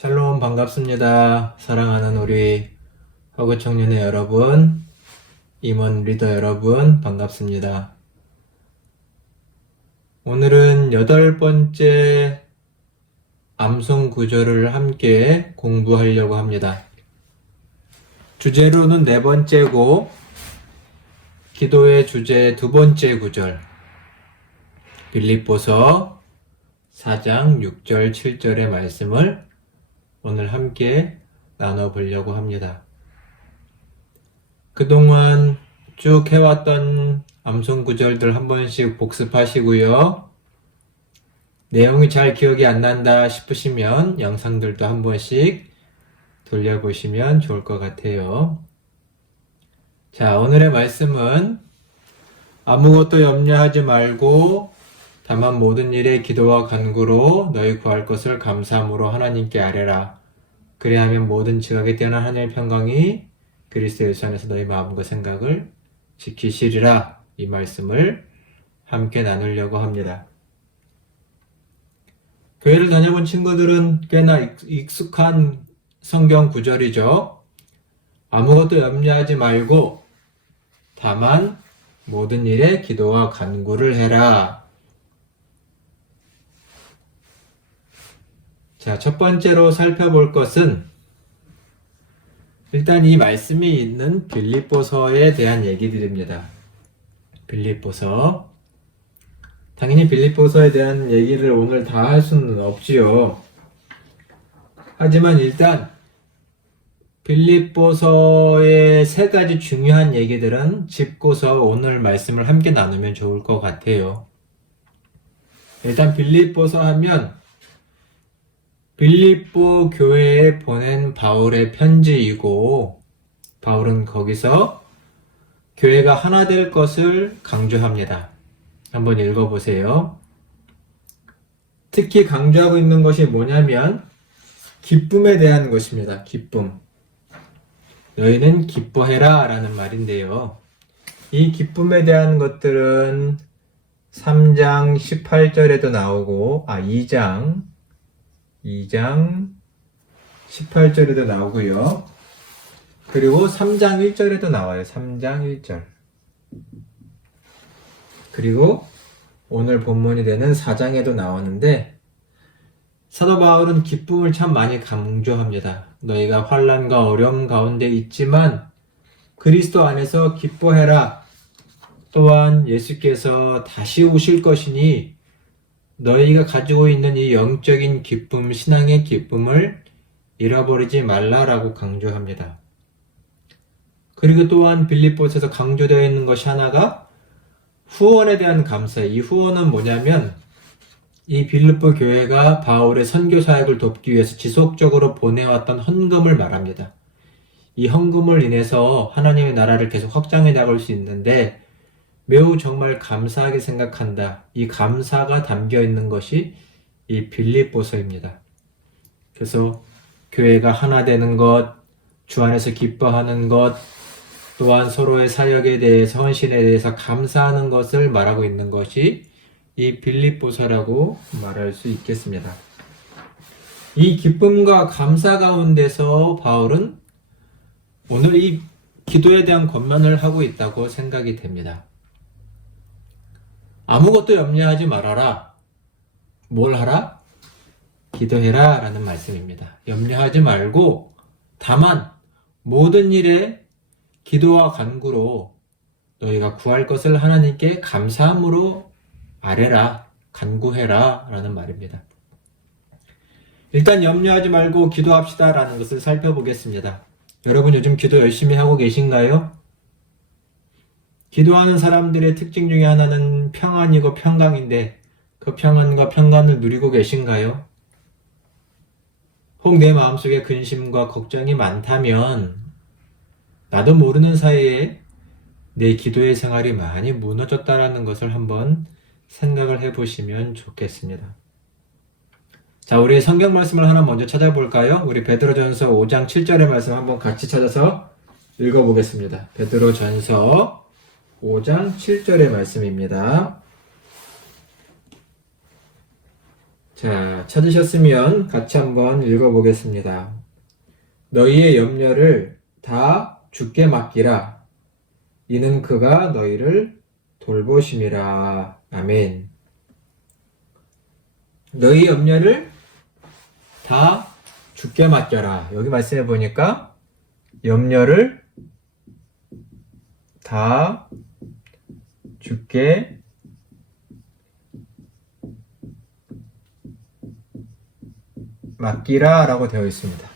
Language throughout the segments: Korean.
샬롬 반갑습니다. 사랑하는 우리 허그 청년의 여러분, 임원 리더 여러분 반갑습니다. 오늘은 8번째 암송 구절을 함께 공부하려고 합니다. 주제로는 4번째고 기도의 주제 2번째 구절 빌립보서 4장 6절 7절의 말씀을 오늘 함께 나눠보려고 합니다. 그동안 쭉 해왔던 암송 구절들 한 번씩 복습하시고요. 내용이 잘 기억이 안 난다 싶으시면 영상들도 한 번씩 돌려보시면 좋을 것 같아요. 자, 오늘의 말씀은 아무것도 염려하지 말고 다만 모든 일에 기도와 간구로 너희 구할 것을 감사함으로 하나님께 아뢰라. 그리하면 모든 지각에 뛰어난 하나님의 평강이 그리스도 예수 안에서 너희 마음과 생각을 지키시리라. 이 말씀을 함께 나누려고 합니다. 교회를 다녀본 친구들은 꽤나 익숙한 성경 구절이죠. 아무것도 염려하지 말고 다만 모든 일에 기도와 간구를 해라. 자, 첫 번째로 살펴볼 것은 일단 이 말씀이 있는 빌립보서에 대한 얘기들입니다. 빌립보서. 당연히 빌립보서에 대한 얘기를 오늘 다 할 수는 없지요. 하지만 일단 빌립보서의 3가지 중요한 얘기들은 짚고서 오늘 말씀을 함께 나누면 좋을 것 같아요. 일단 빌립보서 하면 빌립보 교회에 보낸 바울의 편지이고 바울은 거기서 교회가 하나 될 것을 강조합니다. 한번 읽어보세요. 특히 강조하고 있는 것이 뭐냐면 기쁨에 대한 것입니다. 기쁨. 너희는 기뻐해라 라는 말인데요. 이 기쁨에 대한 것들은 3장 18절에도 나오고 2장 18절에도 나오고요. 그리고 3장 1절에도 나와요. 3장 1절. 그리고 오늘 본문이 되는 4장에도 나오는데 사도 바울은 기쁨을 참 많이 강조합니다. 너희가 환난과 어려움 가운데 있지만 그리스도 안에서 기뻐해라. 또한 예수께서 다시 오실 것이니 너희가 가지고 있는 이 영적인 기쁨, 신앙의 기쁨을 잃어버리지 말라라고 강조합니다. 그리고 또한 빌립보서에서 강조되어 있는 것이 하나가 후원에 대한 감사. 이 후원은 뭐냐면 이 빌립보 교회가 바울의 선교 사역을 돕기 위해서 지속적으로 보내왔던 헌금을 말합니다. 이 헌금을 인해서 하나님의 나라를 계속 확장해 나갈 수 있는데 매우 정말 감사하게 생각한다. 이 감사가 담겨 있는 것이 이 빌립보서입니다. 그래서 교회가 하나 되는 것, 주 안에서 기뻐하는 것, 또한 서로의 사역에 대해서, 헌신에 대해서 감사하는 것을 말하고 있는 것이 이 빌립보서라고 말할 수 있겠습니다. 이 기쁨과 감사 가운데서 바울은 오늘 이 기도에 대한 권면을 하고 있다고 생각이 됩니다. 아무것도 염려하지 말아라. 뭘 하라? 기도해라 라는 말씀입니다. 염려하지 말고 다만 모든 일에 기도와 간구로 너희가 구할 것을 하나님께 감사함으로 아뢰라, 간구해라 라는 말입니다. 일단 염려하지 말고 기도합시다 라는 것을 살펴보겠습니다. 여러분 요즘 기도 열심히 하고 계신가요? 기도하는 사람들의 특징 중에 하나는 평안이고 평강인데 그 평안과 평강을 누리고 계신가요? 혹 내 마음속에 근심과 걱정이 많다면 나도 모르는 사이에 내 기도의 생활이 많이 무너졌다는 것을 한번 생각을 해보시면 좋겠습니다. 자, 우리 성경 말씀을 하나 먼저 찾아볼까요? 우리 베드로전서 5장 7절의 말씀 한번 같이 찾아서 읽어보겠습니다. 베드로전서 5장 7절의 말씀입니다. 자, 찾으셨으면 같이 한번 읽어보겠습니다. 너희의 염려를 다 주께 맡기라. 이는 그가 너희를 돌보심이라. 아멘. 너희 염려를 다 주께 맡겨라. 여기 말씀해 보니까 염려를 다 주께 맡기라 라고 되어 있습니다.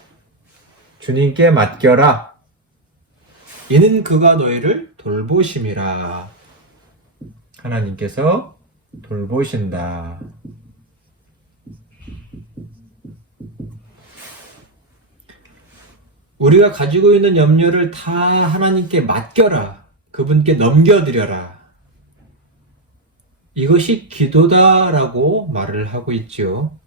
주님께 맡겨라. 이는 그가 너희를 돌보심이라. 하나님께서 돌보신다. 우리가 가지고 있는 염려를 다 하나님께 맡겨라. 그분께 넘겨드려라. 이것이 기도다라고 말을 하고 있죠.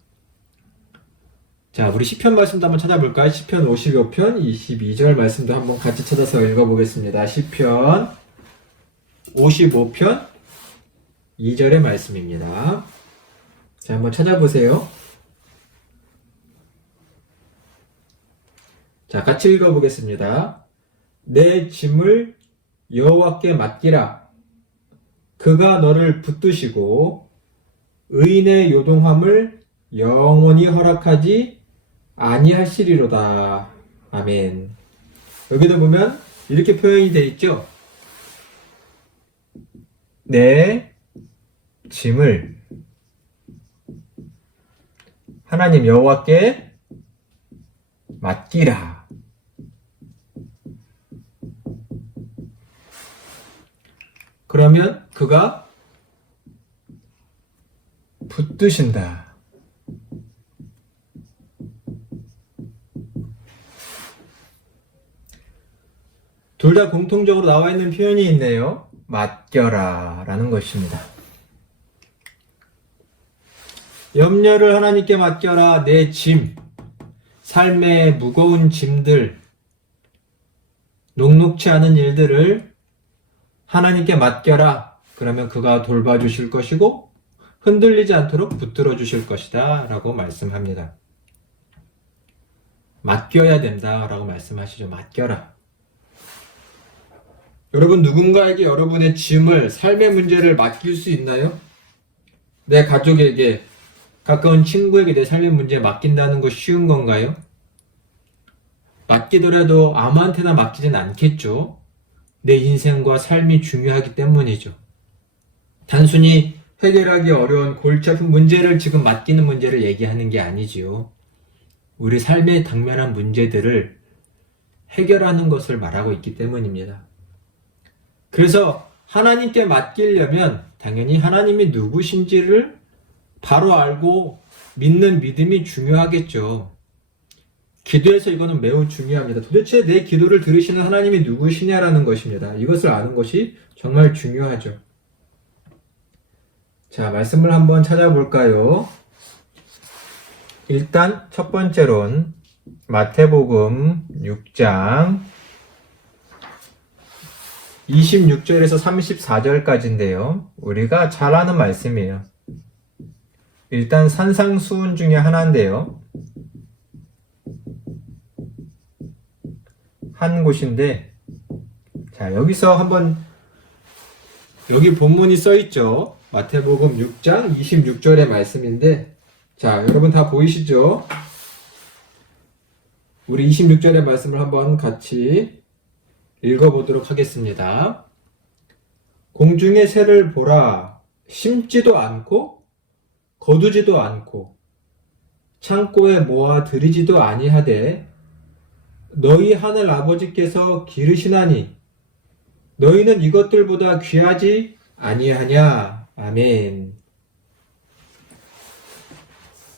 자, 우리 시편 말씀도 한번 찾아볼까요? 시편 55편 22절 말씀도 한번 같이 찾아서 읽어보겠습니다. 시편 55편 2절의 말씀입니다. 자, 한번 찾아보세요. 자, 같이 읽어보겠습니다. 내 짐을 여호와께 맡기라. 그가 너를 붙드시고 의인의 요동함을 영원히 허락하지 아니하시리로다. 아멘. 여기도 보면 이렇게 표현이 되어 있죠. 내 짐을 하나님 여호와께 맡기라. 그러면 그가 붙드신다. 둘 다 공통적으로 나와 있는 표현이 있네요. 맡겨라 라는 것입니다. 염려를 하나님께 맡겨라. 내 짐, 삶의 무거운 짐들, 녹록치 않은 일들을 하나님께 맡겨라. 그러면 그가 돌봐주실 것이고 흔들리지 않도록 붙들어 주실 것이다 라고 말씀합니다. 맡겨야 된다 라고 말씀하시죠. 맡겨라. 여러분, 누군가에게 여러분의 짐을, 삶의 문제를 맡길 수 있나요? 내 가족에게, 가까운 친구에게 내 삶의 문제 맡긴다는 거 쉬운 건가요? 맡기더라도 아무한테나 맡기진 않겠죠. 내 인생과 삶이 중요하기 때문이죠. 단순히 해결하기 어려운 골치 아픈 문제를 지금 맡기는 문제를 얘기하는 게 아니지요. 우리 삶에 당면한 문제들을 해결하는 것을 말하고 있기 때문입니다. 그래서 하나님께 맡기려면 당연히 하나님이 누구신지를 바로 알고 믿는 믿음이 중요하겠죠. 기도에서 이거는 매우 중요합니다. 도대체 내 기도를 들으시는 하나님이 누구시냐라는 것입니다. 이것을 아는 것이 정말 중요하죠. 자, 말씀을 한번 찾아볼까요? 일단 첫 번째론 마태복음 6장 26절에서 34절까지인데요. 우리가 잘 아는 말씀이에요. 일단 산상수훈 중에 하나인데요. 한 곳인데, 자, 여기서 한번, 여기 본문이 써있죠. 마태복음 6장 26절의 말씀인데, 자, 여러분 다 보이시죠? 우리 26절의 말씀을 한번 같이 읽어보도록 하겠습니다. 공중의 새를 보라. 심지도 않고 거두지도 않고 창고에 모아 들이지도 아니하되 너희 하늘 아버지께서 기르시나니 너희는 이것들보다 귀하지 아니하냐. 아멘.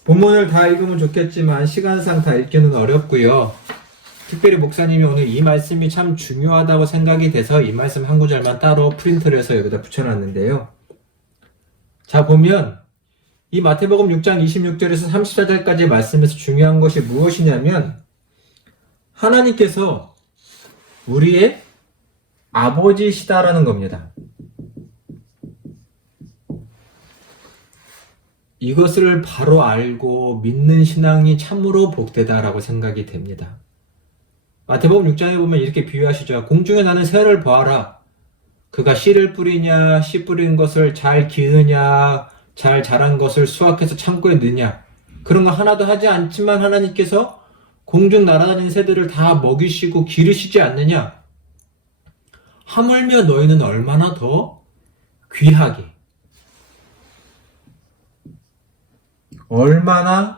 본문을 다 읽으면 좋겠지만 시간상 다 읽기는 어렵고요. 특별히 목사님이 오늘 이 말씀이 참 중요하다고 생각이 돼서 이 말씀 한 구절만 따로 프린트를 해서 여기다 붙여놨는데요. 자, 보면 이 마태복음 6장 26절에서 34절까지의 말씀에서 중요한 것이 무엇이냐면 하나님께서 우리의 아버지시다라는 겁니다. 이것을 바로 알고 믿는 신앙이 참으로 복되다라고 생각이 됩니다. 마태복음 6장에 보면 이렇게 비유하시죠. 공중에 나는 새를 보아라. 그가 씨를 뿌리냐, 씨 뿌린 것을 잘 기르냐, 잘 자란 것을 수확해서 창고에 넣느냐. 그런 거 하나도 하지 않지만 하나님께서 공중 날아다니는 새들을 다 먹이시고 기르시지 않느냐. 하물며 너희는 얼마나 더 귀하게, 얼마나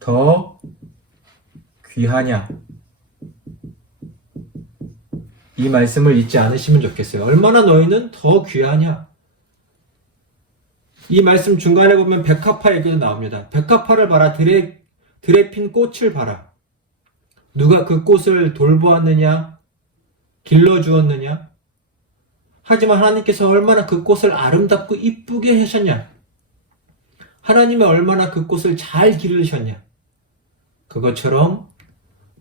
더 귀하냐. 이 말씀을 잊지 않으시면 좋겠어요. 얼마나 너희는 더 귀하냐. 이 말씀 중간에 보면 백합화 얘기도 나옵니다. 백합화를 봐라. 들에 핀 꽃을 봐라. 누가 그 꽃을 돌보았느냐? 길러주었느냐? 하지만 하나님께서 얼마나 그 꽃을 아름답고 이쁘게 하셨냐? 하나님이 얼마나 그 꽃을 잘 기르셨냐? 그것처럼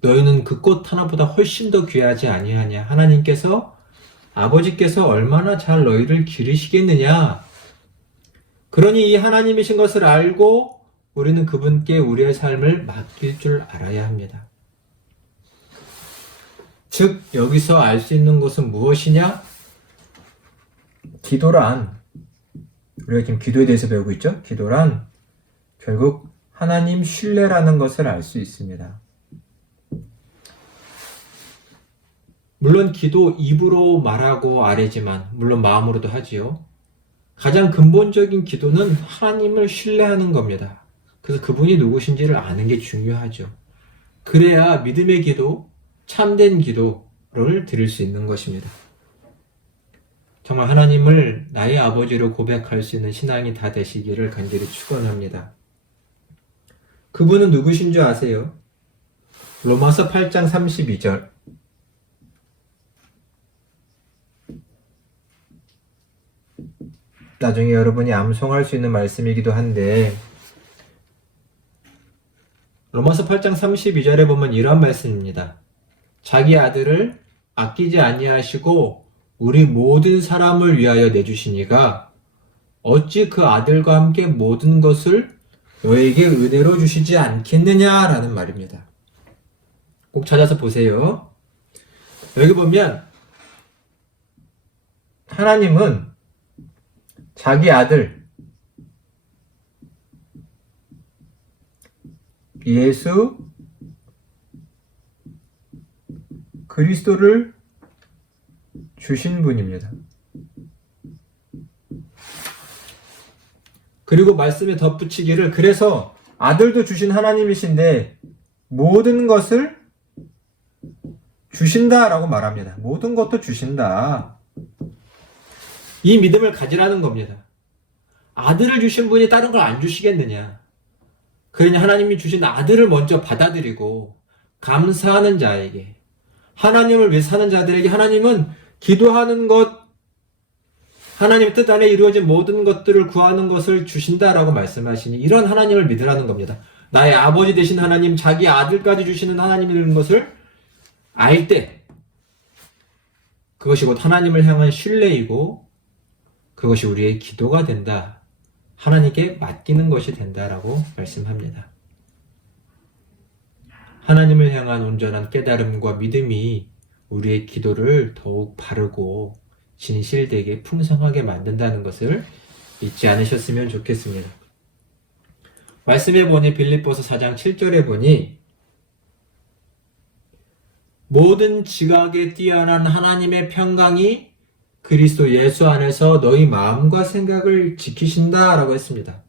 너희는 그 꽃 하나보다 훨씬 더 귀하지 아니하냐? 하나님께서, 아버지께서 얼마나 잘 너희를 기르시겠느냐? 그러니 이 하나님이신 것을 알고 우리는 그분께 우리의 삶을 맡길 줄 알아야 합니다. 즉, 여기서 알 수 있는 것은 무엇이냐? 기도란, 우리가 지금 기도에 대해서 배우고 있죠? 기도란 결국 하나님 신뢰라는 것을 알 수 있습니다. 물론 기도 입으로 말하고 아뢰지만, 물론 마음으로도 하지요. 가장 근본적인 기도는 하나님을 신뢰하는 겁니다. 그래서 그분이 누구신지를 아는 게 중요하죠. 그래야 믿음의 기도, 참된 기도를 드릴 수 있는 것입니다. 정말 하나님을 나의 아버지로 고백할 수 있는 신앙이 다 되시기를 간절히 축원합니다. 그분은 누구신 줄 아세요? 로마서 8장 32절. 나중에 여러분이 암송할 수 있는 말씀이기도 한데, 로마서 8장 32절에 보면 이런 말씀입니다. 자기 아들을 아끼지 아니하시고 우리 모든 사람을 위하여 내주시니가 어찌 그 아들과 함께 모든 것을 너에게 은혜로 주시지 않겠느냐라는 말입니다. 꼭 찾아서 보세요. 여기 보면 하나님은 자기 아들 예수 그리스도를 주신 분입니다. 그리고 말씀에 덧붙이기를, 그래서 아들도 주신 하나님이신데 모든 것을 주신다라고 말합니다. 모든 것도 주신다. 이 믿음을 가지라는 겁니다. 아들을 주신 분이 다른 걸 안 주시겠느냐. 그러니 하나님이 주신 아들을 먼저 받아들이고 감사하는 자에게, 하나님을 위해 사는 자들에게 하나님은 기도하는 것, 하나님의 뜻 안에 이루어진 모든 것들을 구하는 것을 주신다라고 말씀하시니 이런 하나님을 믿으라는 겁니다. 나의 아버지 되신 하나님, 자기 아들까지 주시는 하나님이라는 것을 알 때 그것이 곧 하나님을 향한 신뢰이고 그것이 우리의 기도가 된다. 하나님께 맡기는 것이 된다라고 말씀합니다. 하나님을 향한 온전한 깨달음과 믿음이 우리의 기도를 더욱 바르고 진실되게 풍성하게 만든다는 것을 잊지 않으셨으면 좋겠습니다. 말씀해 보니 빌립보서 4장 7절에 보니 모든 지각에 뛰어난 하나님의 평강이 그리스도 예수 안에서 너희 마음과 생각을 지키신다라고 했습니다.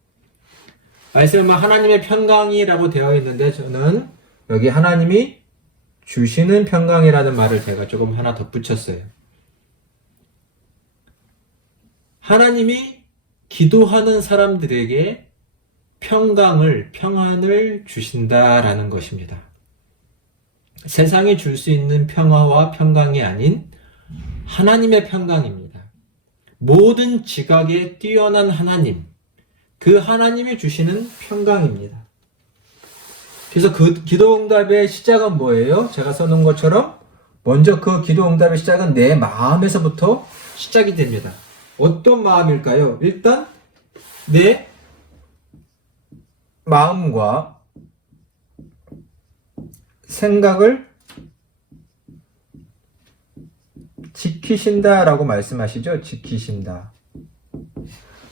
말씀은 하나님의 평강이라고 되어 있는데 저는 여기 하나님이 주시는 평강이라는 말을 제가 조금 하나 덧붙였어요. 하나님이 기도하는 사람들에게 평안을 주신다라는 것입니다. 세상이 줄 수 있는 평화와 평강이 아닌 하나님의 평강입니다. 모든 지각에 뛰어난 하나님, 그 하나님이 주시는 평강입니다. 그래서 그 기도응답의 시작은 뭐예요? 제가 써놓은 것처럼 먼저 그 기도응답의 시작은 내 마음에서부터 시작이 됩니다. 어떤 마음일까요? 일단 내 마음과 생각을 지키신다라고 말씀하시죠. 지키신다.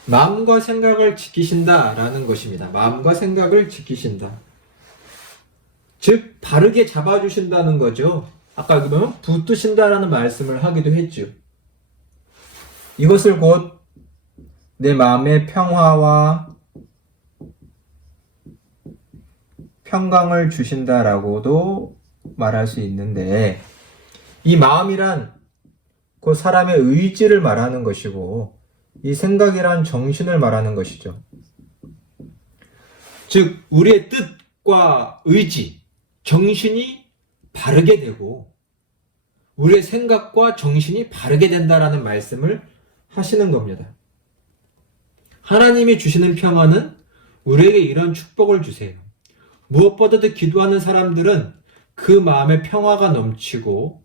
마음과 생각을 지키신다라는 것입니다. 마음과 생각을 지키신다. 즉 바르게 잡아주신다는 거죠. 아까 보면 붙드신다라는 말씀을 하기도 했죠. 이것을 곧 내 마음의 평화와 평강을 주신다라고도 말할 수 있는데, 이 마음이란 그 사람의 의지를 말하는 것이고, 이 생각이란 정신을 말하는 것이죠. 즉 우리의 뜻과 의지, 정신이 바르게 되고 우리의 생각과 정신이 바르게 된다라는 말씀을 하시는 겁니다. 하나님이 주시는 평화는 우리에게 이런 축복을 주세요. 무엇보다도 기도하는 사람들은 그 마음에 평화가 넘치고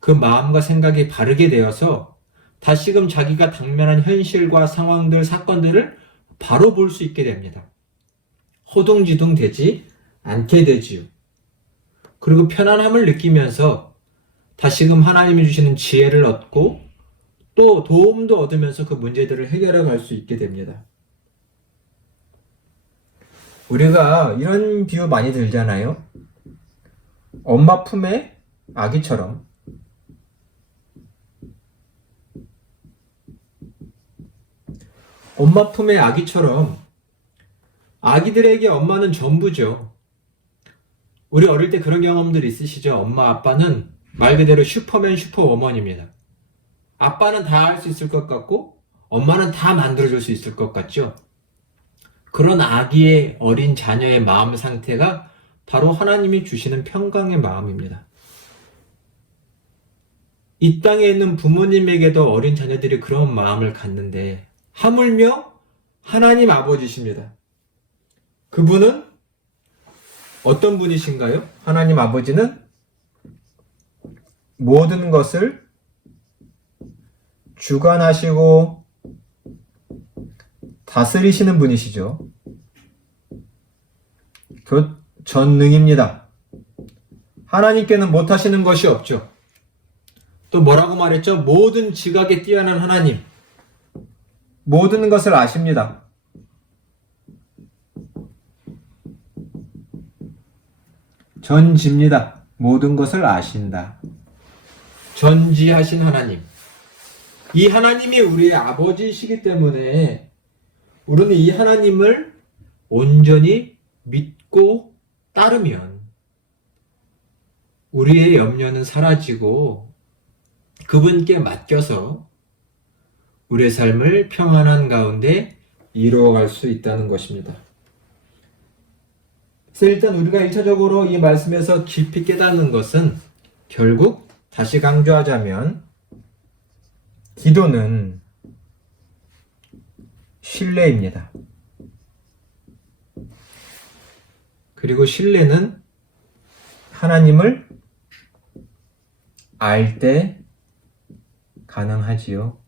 그 마음과 생각이 바르게 되어서 다시금 자기가 당면한 현실과 상황들, 사건들을 바로 볼 수 있게 됩니다. 허둥지둥 되지 않게 되지요. 그리고 편안함을 느끼면서 다시금 하나님이 주시는 지혜를 얻고 또 도움도 얻으면서 그 문제들을 해결해 갈 수 있게 됩니다. 우리가 이런 비유 많이 들잖아요. 엄마 품에 아기처럼. 엄마 품의 아기처럼 아기들에게 엄마는 전부죠. 우리 어릴 때 그런 경험들 있으시죠? 엄마 아빠는 말 그대로 슈퍼맨 슈퍼워먼입니다. 아빠는 다 할 수 있을 것 같고 엄마는 다 만들어줄 수 있을 것 같죠? 그런 아기의 어린 자녀의 마음 상태가 바로 하나님이 주시는 평강의 마음입니다. 이 땅에 있는 부모님에게도 어린 자녀들이 그런 마음을 갖는데 하물며 하나님 아버지십니다. 그분은 어떤 분이신가요? 하나님 아버지는 모든 것을 주관하시고 다스리시는 분이시죠. 그 전능입니다. 하나님께는 못하시는 것이 없죠. 또 뭐라고 말했죠? 모든 지각에 뛰어난 하나님. 모든 것을 아십니다. 전지입니다. 모든 것을 아신다. 전지하신 하나님. 이 하나님이 우리의 아버지이시기 때문에 우리는 이 하나님을 온전히 믿고 따르면 우리의 염려는 사라지고 그분께 맡겨서 우리의 삶을 평안한 가운데 이루어갈 수 있다는 것입니다. 그래서 일단 우리가 1차적으로 이 말씀에서 깊이 깨닫는 것은 결국 다시 강조하자면 기도는 신뢰입니다. 그리고 신뢰는 하나님을 알 때 가능하지요.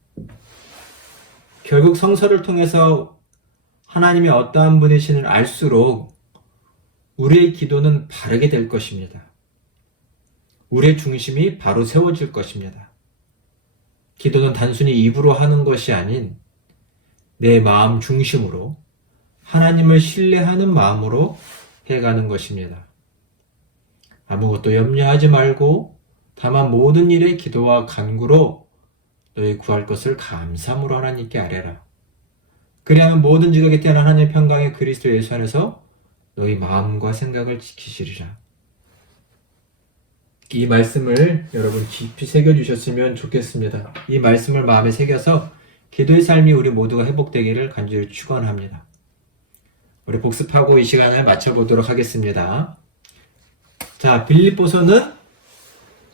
결국 성서를 통해서 하나님이 어떠한 분이신을 알수록 우리의 기도는 바르게 될 것입니다. 우리의 중심이 바로 세워질 것입니다. 기도는 단순히 입으로 하는 것이 아닌 내 마음 중심으로 하나님을 신뢰하는 마음으로 해가는 것입니다. 아무것도 염려하지 말고 다만 모든 일에 기도와 간구로 너희 구할 것을 감사함으로 하나님께 아뢰라. 그리하면 모든 지각에 태어난 하나님의 평강의 그리스도 예수 안에서 너희 마음과 생각을 지키시리라. 이 말씀을 여러분 깊이 새겨주셨으면 좋겠습니다. 이 말씀을 마음에 새겨서 기도의 삶이 우리 모두가 회복되기를 간절히 축원합니다. 우리 복습하고 이 시간을 마쳐보도록 하겠습니다. 자, 빌립보서는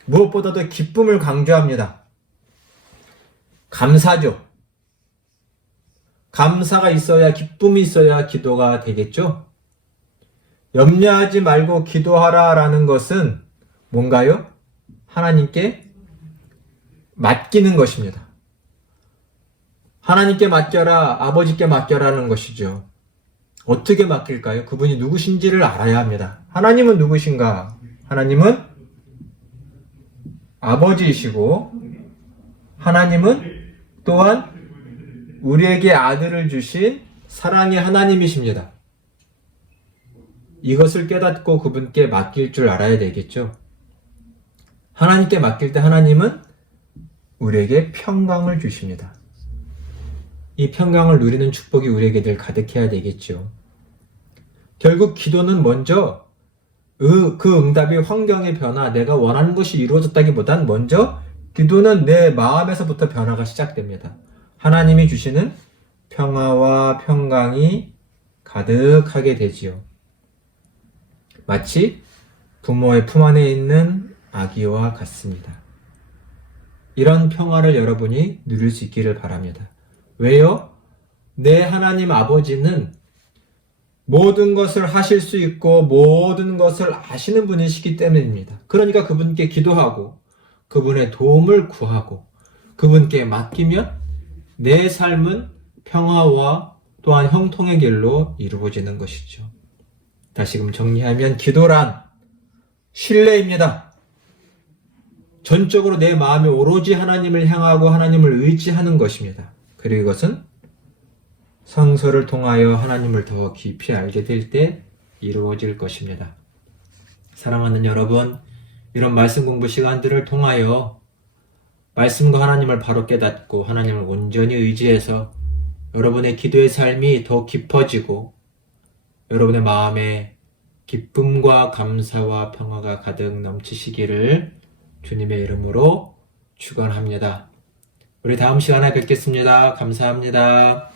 무엇보다도 기쁨을 강조합니다. 감사죠. 감사가 있어야, 기쁨이 있어야 기도가 되겠죠. 염려하지 말고 기도하라 라는 것은 뭔가요? 하나님께 맡기는 것입니다. 하나님께 맡겨라, 아버지께 맡겨라는 것이죠. 어떻게 맡길까요? 그분이 누구신지를 알아야 합니다. 하나님은 누구신가? 하나님은 아버지이시고, 하나님은 또한 우리에게 아들을 주신 사랑의 하나님이십니다. 이것을 깨닫고 그분께 맡길 줄 알아야 되겠죠. 하나님께 맡길 때 하나님은 우리에게 평강을 주십니다. 이 평강을 누리는 축복이 우리에게 늘 가득해야 되겠죠. 결국 기도는 먼저 그 응답이 환경의 변화, 내가 원하는 것이 이루어졌다기보단 먼저 기도는 내 마음에서부터 변화가 시작됩니다. 하나님이 주시는 평화와 평강이 가득하게 되지요. 마치 부모의 품 안에 있는 아기와 같습니다. 이런 평화를 여러분이 누릴 수 있기를 바랍니다. 왜요? 내 하나님 아버지는 모든 것을 하실 수 있고 모든 것을 아시는 분이시기 때문입니다. 그러니까 그분께 기도하고 그분의 도움을 구하고 그분께 맡기면 내 삶은 평화와 또한 형통의 길로 이루어지는 것이죠. 다시금 정리하면 기도란 신뢰입니다. 전적으로 내 마음이 오로지 하나님을 향하고 하나님을 의지하는 것입니다. 그리고 이것은 성서를 통하여 하나님을 더 깊이 알게 될 때 이루어질 것입니다. 사랑하는 여러분, 이런 말씀 공부 시간들을 통하여 말씀과 하나님을 바로 깨닫고 하나님을 온전히 의지해서 여러분의 기도의 삶이 더 깊어지고 여러분의 마음에 기쁨과 감사와 평화가 가득 넘치시기를 주님의 이름으로 축원합니다. 우리 다음 시간에 뵙겠습니다. 감사합니다.